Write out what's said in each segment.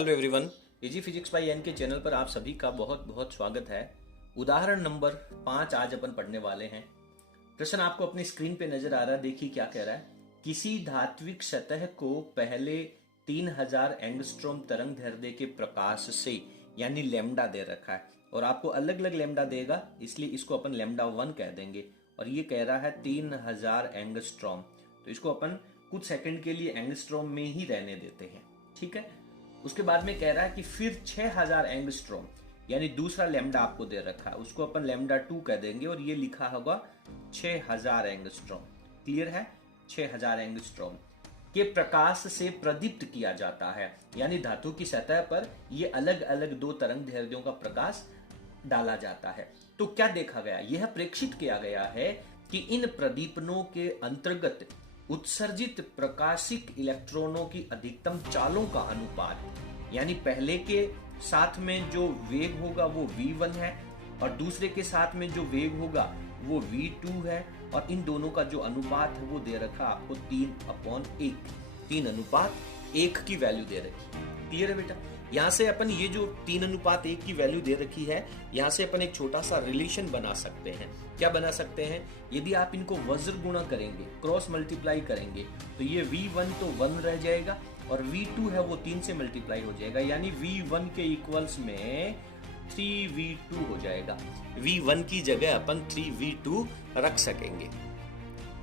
Hello everyone, easy physics by N K channel पर आप सभी का बहुत बहुत स्वागत है। उदाहरण नंबर 5 आज अपन पढ़ने वाले हैं। प्रश्न आपको अपनी स्क्रीन पे नजर आ रहा है, देखिए क्या कह रहा है। किसी धात्विक सतह को पहले 3000 एंगस्ट्रॉम तरंग दैर्ध्य के प्रकाश से यानी लैम्डा दे रखा है और आपको अलग अलग लैम्डा देगा, इसलिए इसको अपन लैम्डा 1 कह देंगे। और ये कह रहा है 3000 एंगस्ट्रॉम, तो इसको अपन कुछ सेकंड के लिए एंगस्ट्रॉम में ही रहने देते हैं, ठीक है। उसके बाद में कह रहा है कि फिर 6000 एंगस्ट्रॉम यानी दूसरा लैम्डा आपको दे रखा है, उसको अपन लैम्डा 2 कह देंगे और ये लिखा होगा 6000 एंगस्ट्रॉम। क्लियर है? 6000 एंगस्ट्रॉम के प्रकाश से प्रदीप्त किया जाता है, यानी धातु की सतह पर ये अलग अलग दो तरंग दैर्ध्यों का प्रकाश डाला जाता है। तो क्या देखा गया, यह प्रेक्षित किया गया है कि इन प्रदीपनों के अंतर्गत उत्सर्जित प्रकाशिक इलेक्ट्रॉनों की अधिकतम चालों का अनुपात, यानी पहले के साथ में जो वेग होगा वो v1 है और दूसरे के साथ में जो वेग होगा वो v2 है, और इन दोनों का जो अनुपात है वो दे रखा आपको 3/1, 3:1 की वैल्यू दे रखी। क्लियर है बेटा? यहां से अपन ये जो 3:1 की वैल्यू दे रखी है, यहां से अपन एक छोटा सा रिलेशन बना सकते हैं। क्या बना सकते हैं? यदि आप इनको वज्र गुणा करेंगे, क्रॉस मल्टीप्लाई करेंगे, तो ये v1 तो 1 रह जाएगा और v2 है वो 3 से मल्टीप्लाई हो जाएगा, यानी v1 के इक्वल्स में 3v2 हो जाएगा। v1 की जगह अपन 3v2 रख सकेंगे।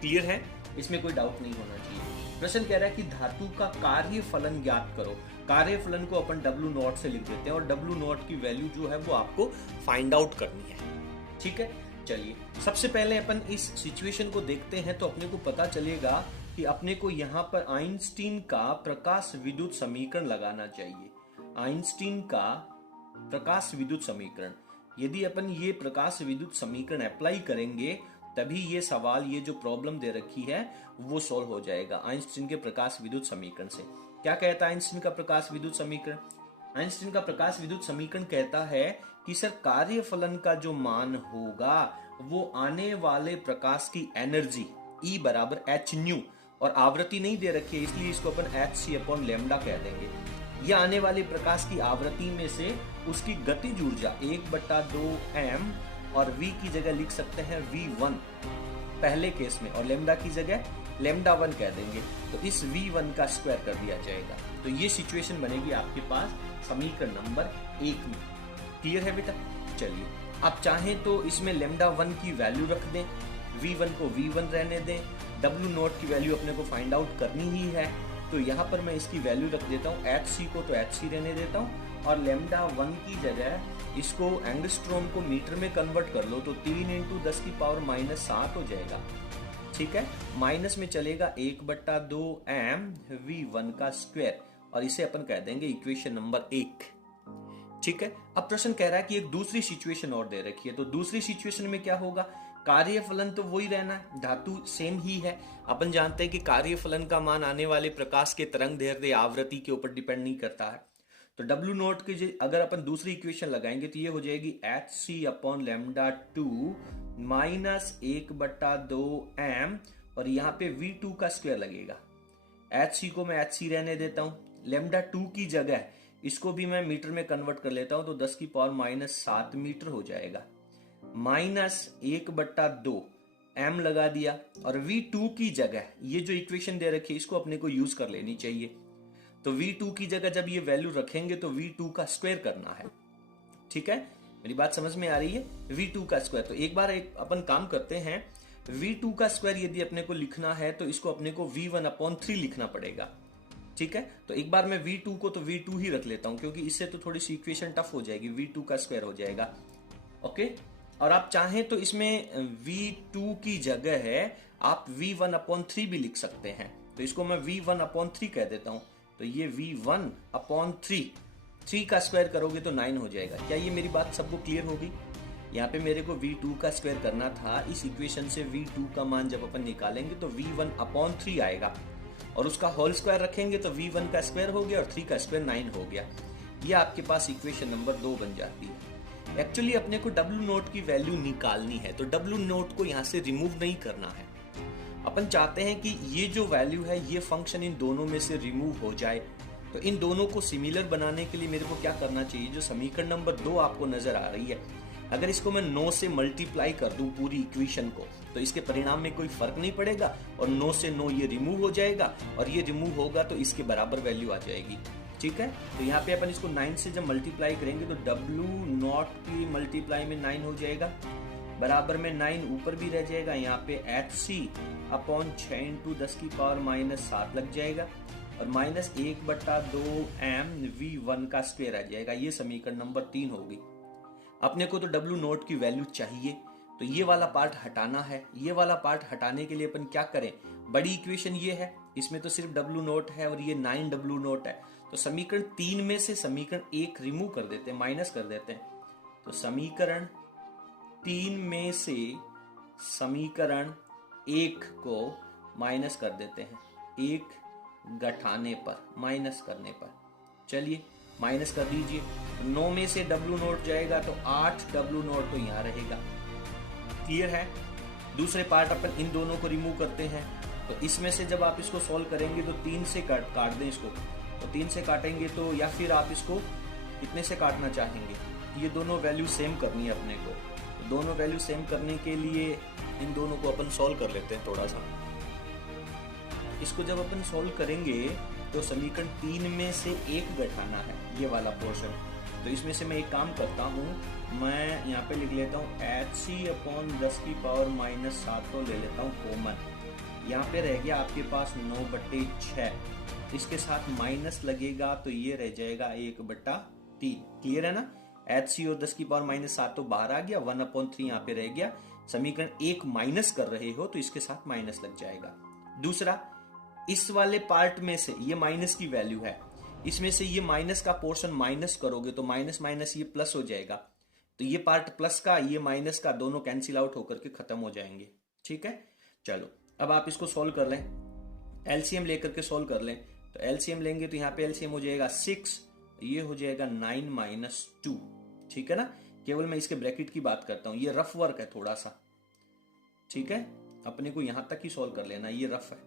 क्लियर है? इसमें कोई डाउट नहीं होना चाहिए। प्रश्न कह रहा है कि धातु का कार्य फलन ज्ञात करो। कार्य फलन को अपन W0 से लिख देते हैं और W0 की वैल्यू जो है वो आपको फाइंड आउट करनी है, ठीक है। चलिए सबसे पहले अपन इस सिचुएशन को देखते हैं, तो अपने को पता चलेगा कि अपने को यहाँ पर आइंस्टीन का प्रकाश विद्युत समीकरण लगाना चाहिए। आइंस्टीन का प्रकाश विद्युत समीकरण, यदि अपन ये प्रकाश विद्युत समीकरण अप्लाई करेंगे तभी ये सवाल, ये जो प्रॉब्लम दे रखी है वो सॉल्व हो जाएगा आइंस्टीन के प्रकाश विद्युत समीकरण से। क्या कहता है आइंस्टीन का प्रकाश विद्युत समीकरण? आइंस्टीन का प्रकाश विद्युत समीकरण कहता है कि सर कार्य फलन का जो मान होगा वो आने वाले प्रकाश की एनर्जी E बराबर h न्यू, और आवृत्ति नहीं दे रखी है इसलिए इसको अपन hc/λ कह देंगे। ये आने वाले प्रकाश की आवृत्ति में से उसकी गतिज ऊर्जा 1/2m और v की जगह लिख सकते हैं v1 पहले केस में, और लैम्डा की जगह लैम्डा 1 कह देंगे, तो इस v1 का स्क्वायर कर दिया जाएगा। तो ये सिचुएशन बनेगी आपके पास समीकरण नंबर 1 में। क्लियर है बेटा? चलिए आप चाहें तो इसमें लैम्डा 1 की वैल्यू रख दें, v1 को v1 रहने दें, W0 की वैल्यू अपने को फाइंड आउट करनी ही है, तो यहाँ पर मैं इसकी वैल्यू रख देता हूँ, hc को तो hc रहने देता हूँ और लैम्डा 1 की जगह इसको एंगस्ट्रॉम को मीटर में कन्वर्ट कर लो तो 3 × 10⁻⁷ हो जाएगा, ठीक है। माइनस में चलेगा 1/2m v1 का स्क्वायर, और इसे अपन कह देंगे इक्वेशन नंबर 1, ठीक है। अब प्रश्न कह रहा है कि एक दूसरी सिचुएशन और दे रखी है, तो दूसरी सिचुएशन में क्या होगा? कार्यफलन तो वही रहना है, धातु सेम ही है। अपन जानते हैं कि कार्यफलन का मान आने वाले प्रकाश के तरंग दैर्ध्य आवृत्ति के ऊपर डिपेंड नहीं करता है। तो W0 की अगर अपन दूसरी इक्वेशन लगाएंगे तो ये हो जाएगी hc/λ2 माइनस 1/2m, और यहाँ पे v2 का स्क्वायर लगेगा। hc को मैं hc रहने देता हूँ, लैम्डा 2 की जगह इसको भी मैं मीटर में कन्वर्ट कर लेता हूँ तो 10⁻⁷ मीटर हो जाएगा, माइनस 1/2m लगा दिया, और v2 की जगह ये जो इक्वेशन दे रखी है इसको अपने को यूज कर लेनी चाहिए। तो v2 की जगह जब ये वैल्यू रखेंगे तो v2 का स्क्वायर करना है, ठीक है। मेरी बात समझ में आ रही है? v2 का स्क्वायर, तो एक बार अपन काम करते हैं। v2 का स्क्वायर यदि अपने को लिखना है तो इसको अपने को v1/3 लिखना पड़ेगा, ठीक है। तो एक बार मैं v2 को तो v2 ही रख लेता हूं क्योंकि इससे तो थोड़ी सी इक्वेशन टफ हो जाएगी, v2 का स्क्वायर हो जाएगा, ओके। और आप चाहें तो इसमें v2 की जगह है आप v1/3 भी लिख सकते हैं, तो इसको मैं v1/3 कह देता हूं, तो ये v1/3, 3 का स्क्वायर करोगे तो 9 हो जाएगा। क्या ये मेरी बात सबको क्लियर होगी? यहाँ पे मेरे को v2 का स्क्वायर करना था, इस इक्वेशन से v2 का मान जब अपन निकालेंगे तो v1/3 आएगा, और उसका होल स्क्वायर रखेंगे तो v1 का स्क्वायर हो गया और 3 का स्क्वायर 9 हो गया। ये आपके पास इक्वेशन नंबर 2 बन जाती है। एक्चुअली अपने को W0 की वैल्यू निकालनी है, तो W0 को यहाँ से रिमूव नहीं करना है। अपन चाहते हैं कि ये जो वैल्यू है ये फंक्शन इन दोनों में से रिमूव हो जाए, तो इन दोनों को सिमिलर बनाने के लिए मेरे को क्या करना चाहिए, जो समीकरण नंबर 2 आपको नजर आ रही है, अगर इसको मैं 9 से मल्टीप्लाई कर दूं पूरी इक्वेशन को, तो इसके परिणाम में कोई फर्क नहीं पड़ेगा और 9 से 9 ये रिमूव हो जाएगा और ये रिमूव होगा तो इसके बराबर वैल्यू आ जाएगी। ठीक है, तो यहाँ पे अपन इसको 9 से जब मल्टीप्लाई करेंगे तो W0 की मल्टीप्लाई में 9 हो जाएगा, बराबर में 9 ऊपर भी रह जाएगा, यहाँ पे HC अपॉन 6 इंटू 10 की पावर माइनस 7 लग जाएगा और माइनस 1/2 mv1 का स्क्वायर आ जाएगा। ये समीकरण नंबर 3 होगी। अपने को तो W0 की वैल्यू चाहिए, तो ये वाला पार्ट हटाना है। ये वाला पार्ट हटाने के लिए अपन क्या करें, बड़ी इक्वेशन ये है, इसमें तो सिर्फ W0 है और ये 9W0 है, तो समीकरण 3 में से समीकरण 1 रिमूव कर देते हैं, माइनस कर देते हैं। तो समीकरण 3 में से समीकरण 1 को माइनस कर देते हैं, 1 घटाने पर, माइनस करने पर। चलिए माइनस कर दीजिए, 9 में से W0 जाएगा तो 8W0 तो यहाँ रहेगा। क्लियर है। दूसरे पार्ट अपन इन दोनों को रिमूव करते हैं, तो इसमें से जब आप इसको सॉल्व करेंगे तो 3 से काट दें इसको, तो 3 से काटेंगे तो, या फिर आप इसको कितने से काटना चाहेंगे, ये दोनों वैल्यू सेम करनी है अपने को। तो दोनों वैल्यू सेम करने के लिए इन दोनों को अपन सॉल्व कर लेते हैं थोड़ा सा। इसको जब अपन सॉल्व करेंगे तो समीकरण 3 में से 1 घटाना है, ये वाला पोर्शन। तो इसमें से मैं एक काम करता हूँ, मैं यहाँ पे लिख लेता हूँ HC अपॉन 10 की पावर माइनस 7 को ले लेता हूँ कॉमन। यहाँ पे रह गया आपके पास 9/6, इसके साथ माइनस लगेगा तो ये रह जाएगा 1/3। क्लियर है ना। HC और 10 की पावर माइनस 7 तो बाहर आ गया, 1/3 यहाँ पे रह गया। समीकरण 1 माइनस कर रहे हो तो इसके साथ माइनस लग जाएगा। दूसरा, इस वाले पार्ट में से ये माइनस की वैल्यू है, इसमें से ये माइनस का पोर्शन माइनस करोगे तो माइनस माइनस ये प्लस हो जाएगा, तो ये पार्ट प्लस का, ये माइनस का, दोनों कैंसिल आउट होकर के खत्म हो जाएंगे। ठीक है, चलो अब आप इसको सॉल्व कर लें, एलसीएम लेकर के सॉल्व कर लें। तो एलसीएम लेंगे तो यहाँ पे एलसीएम हो जाएगा 6, ये हो जाएगा 9 - 2। ठीक है ना, केवल मैं इसके ब्रैकेट की बात करता हूं, ये रफ वर्क है थोड़ा सा। ठीक है, अपने को यहां तक ही सॉल्व कर लेना, ये रफ है,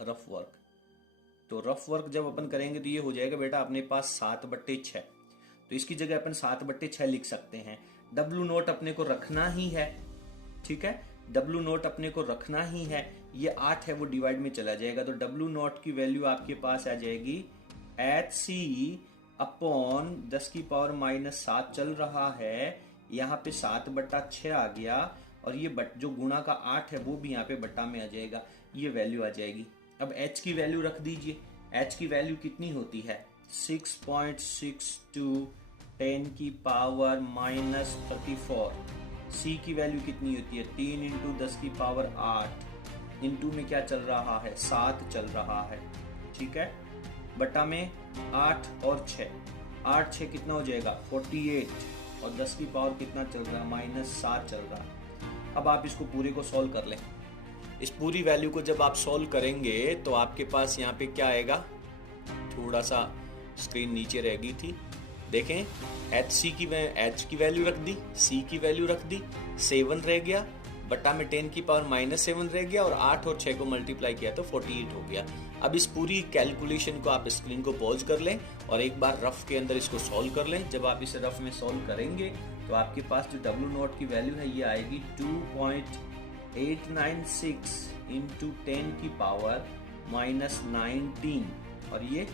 रफ वर्क। तो रफ वर्क जब अपन करेंगे तो ये हो जाएगा बेटा अपने पास 7/6, तो इसकी जगह अपन 7/6 लिख सकते हैं। W0 अपने को रखना ही है। ठीक है, W0 अपने को रखना ही है, ये 8 है वो डिवाइड में चला जाएगा, तो W0 की वैल्यू आपके पास आ जाएगी HC अपॉन 10 की पावर माइनस 7 चल रहा है, यहाँ पे 7/6 आ गया और ये जो गुणा का 8 है वो भी यहाँ पे बट्टा में आ जाएगा, ये वैल्यू आ जाएगी। अब H की वैल्यू रख दीजिए, H की वैल्यू कितनी होती है 6.62 10 की पावर माइनस 34। C की वैल्यू कितनी होती है 3 इंटू 10 की पावर 8, इंटू में क्या चल रहा है 7 चल रहा है। ठीक है, बटा में 8 और 6, 8 6 कितना हो जाएगा 48 और 10 की पावर कितना चल रहा है -7 चल रहा है। अब आप इसको पूरे को सॉल्व कर लें। इस पूरी वैल्यू को जब आप सॉल्व करेंगे तो आपके पास यहाँ पे क्या आएगा, थोड़ा सा स्क्रीन नीचे रह गई थी, देखें H की वैल्यू रख दी, C की वैल्यू रख दी, 7 रह गया, बटा में 10 की पावर -7 रह गया और 8 और 6 को मल्टीप्लाई किया तो 48 हो गया। अब इस पूरी कैलकुलेशन को आप स्क्रीन को पॉज कर लें और एक बार रफ के अंदर इसको सॉल्व कर लें। जब आप इसे रफ में सॉल्व करेंगे तो आपके पास जो W0 की वैल्यू है ये आएगी 2.896 इंटू 10 की पावर -19 और ये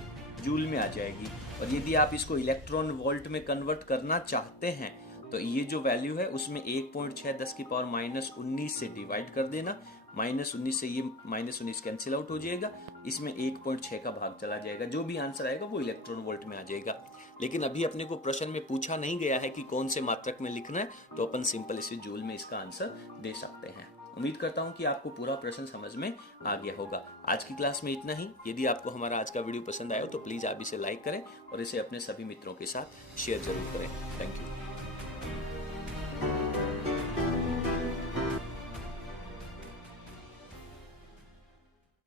जूल में आ जाएगी। और यदि आप इसको इलेक्ट्रॉन वोल्ट में कन्वर्ट करना चाहते हैं तो ये जो वैल्यू है उसमें 1.6 10 की पावर -19 से डिवाइड कर देना, -19 से ये -19 कैंसिल आउट हो जाएगा, इसमें 1.6 का भाग चला जाएगा, जो भी आंसर आएगा वो इलेक्ट्रॉन वोल्ट में आ जाएगा। लेकिन अभी अपने को प्रश्न में पूछा नहीं गया है कि कौन से मात्रक में लिखना है, तो अपन सिंपल इसे जूल में इसका आंसर दे सकते हैं। उम्मीद करता हूं कि आपको पूरा प्रश्न समझ में आ गया होगा। आज की क्लास में इतना ही। यदि आपको हमारा आज का वीडियो पसंद आया तो प्लीज आप इसे लाइक करें और इसे अपने सभी मित्रों के साथ शेयर जरूर करें। Thank you.